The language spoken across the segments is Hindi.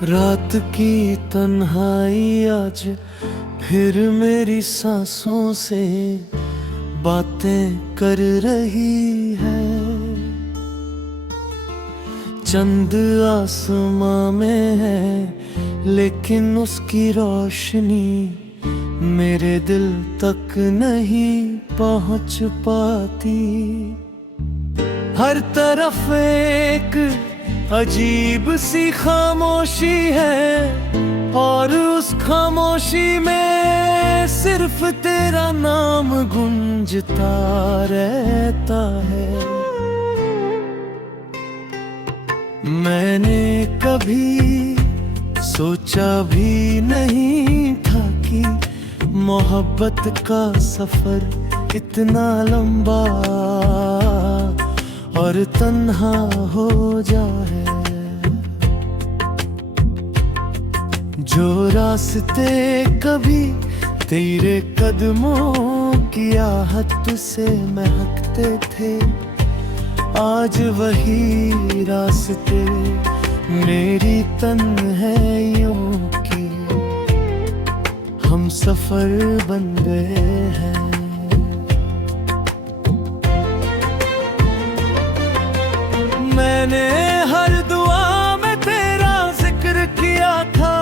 रात की तन्हाई आज फिर मेरी सांसों से बातें कर रही है। चंद आसमां में है लेकिन उसकी रोशनी मेरे दिल तक नहीं पहुंच पाती। हर तरफ एक अजीब सी खामोशी है और उस खामोशी में सिर्फ तेरा नाम गूंजता रहता है। मैंने कभी सोचा भी नहीं था कि मोहब्बत का सफर इतना लंबा और तन्हा हो जाए। जो रास्ते कभी तेरे कदमों की आहट से महकते थे, आज वही रास्ते मेरी तन्हाइयों की हम सफर बन गए हैं। मैंने हर दुआ में तेरा जिक्र किया था,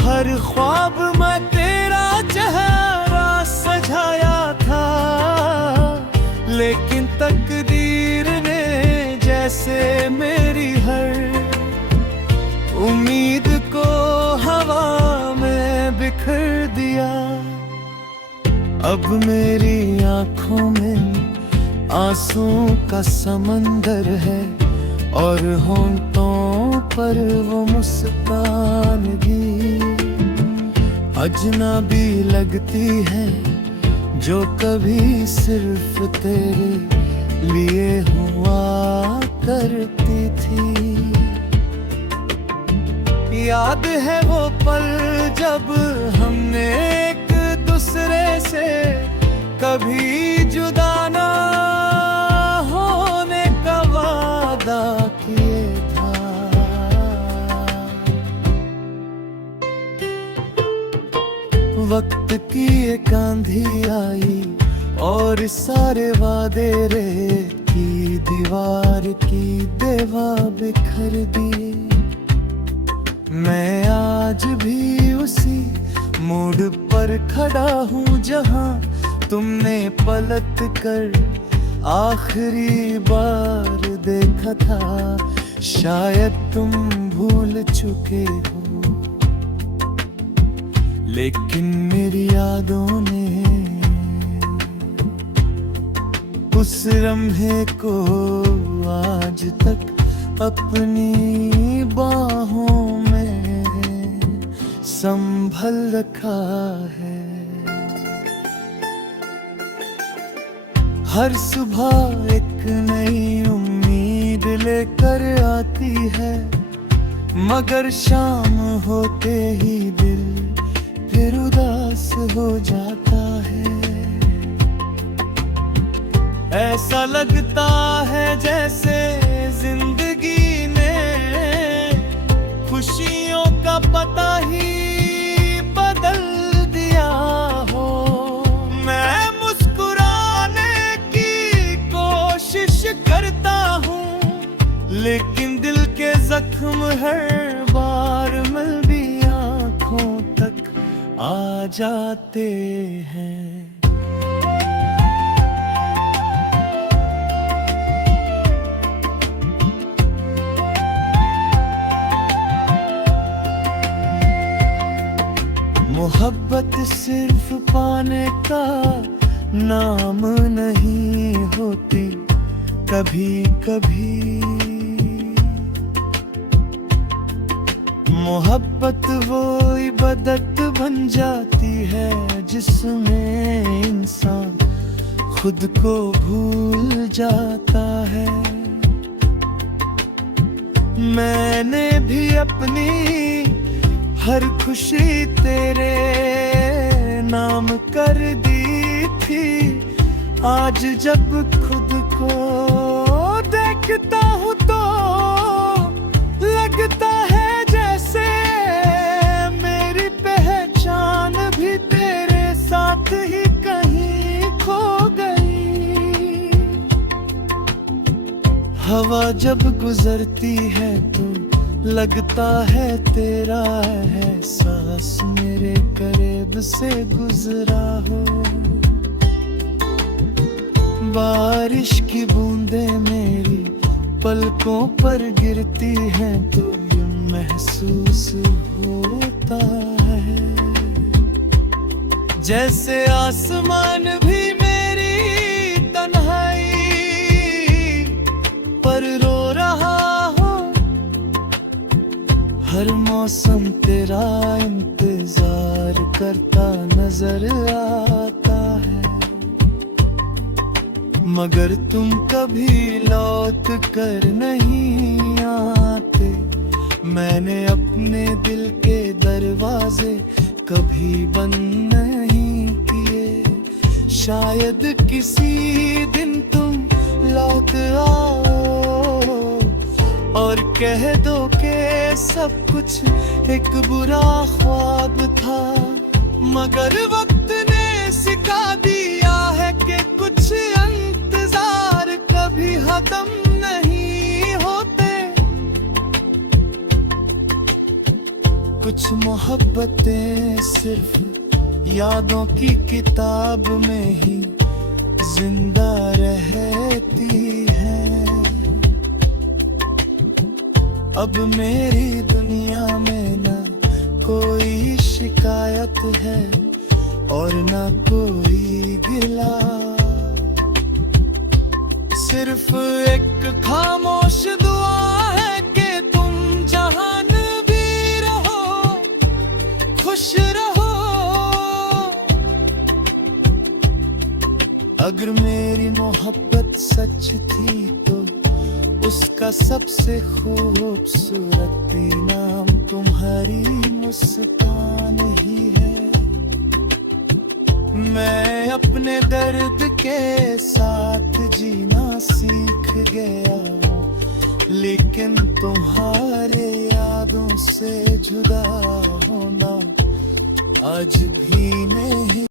हर ख्वाब में तेरा चेहरा सजाया था, लेकिन तकदीर ने जैसे मेरी हर उम्मीद को हवा में बिखर दिया। अब मेरी आंखों में आंसुओं का समंदर है और होंठों पर वो मुस्कान भी अजनबी लगती है जो कभी सिर्फ तेरे लिए हुआ करती थी। याद है वो पल जब हमने एक दूसरे से कभी जुदा ना होने का वादा किए था। वक्त की एक आंधी आई और सारे वादे की दीवार की देवा बिखर दी। मैं आज भी उसी मोड़ पर खड़ा हूँ जहाँ तुमने पलट कर आखिरी बार देखा था। शायद तुम भूल चुके हो, लेकिन मेरी यादों ने उस लम्हे को आज तक अपनी बाहों में संभल रखा है। हर सुबह एक नई उम्मीद लेकर आती है, मगर शाम होते ही दिल फिर उदास हो जाता है। ऐसा लगता है जैसे जिंदगी ने खुशियों का पता ही बदल दिया हो। मैं मुस्कुराने की कोशिश करता हूँ, लेकिन दिल के जख्म हर बार मलबी आंखों तक आ जाते हैं। मोहब्बत सिर्फ पाने का नाम नहीं होती, कभी कभी मोहब्बत वो इबादत बन जाती है जिसमें इंसान खुद को भूल जाता है। मैंने भी अपनी हर खुशी तेरे नाम कर दी थी। आज जब खुद को देखता हूँ तो लगता है बात ही कहीं खो गई। हवा जब गुजरती है तो लगता है तेरा एहसास मेरे करीब से गुजरा हो। बारिश की बूंदें मेरी पलकों पर गिरती हैं तो यूं महसूस होता है जैसे आसमान भी मेरी तन्हाई पर रो रहा हो। हर मौसम तेरा इंतजार करता नजर आता है, मगर तुम कभी लौट कर नहीं आते। मैंने अपने दिल के दरवाजे कभी बंद नहीं किए। शायद किसी दिन तुम लौट आओ और कह दो कि सब कुछ एक बुरा ख्वाब था। मगर वक्त ने सिखा दिया है कि कुछ इंतजार कभी खत्म नहीं होते। कुछ मोहब्बतें सिर्फ यादों की किताब में ही जिंदा रहती हैं। अब मेरी दुनिया में ना कोई शिकायत है और ना कोई गिला। सिर्फ एक खामोश दुआ है कि तुम जहान भी रहो, खुश रहो। अगर मेरी मोहब्बत सच थी तो उसका सबसे खूबसूरत नाम तुम्हारी मुस्कान ही है। मैं अपने दर्द के साथ जीना सीख गया, लेकिन तुम्हारे यादों से जुदा होना आज भी नहीं।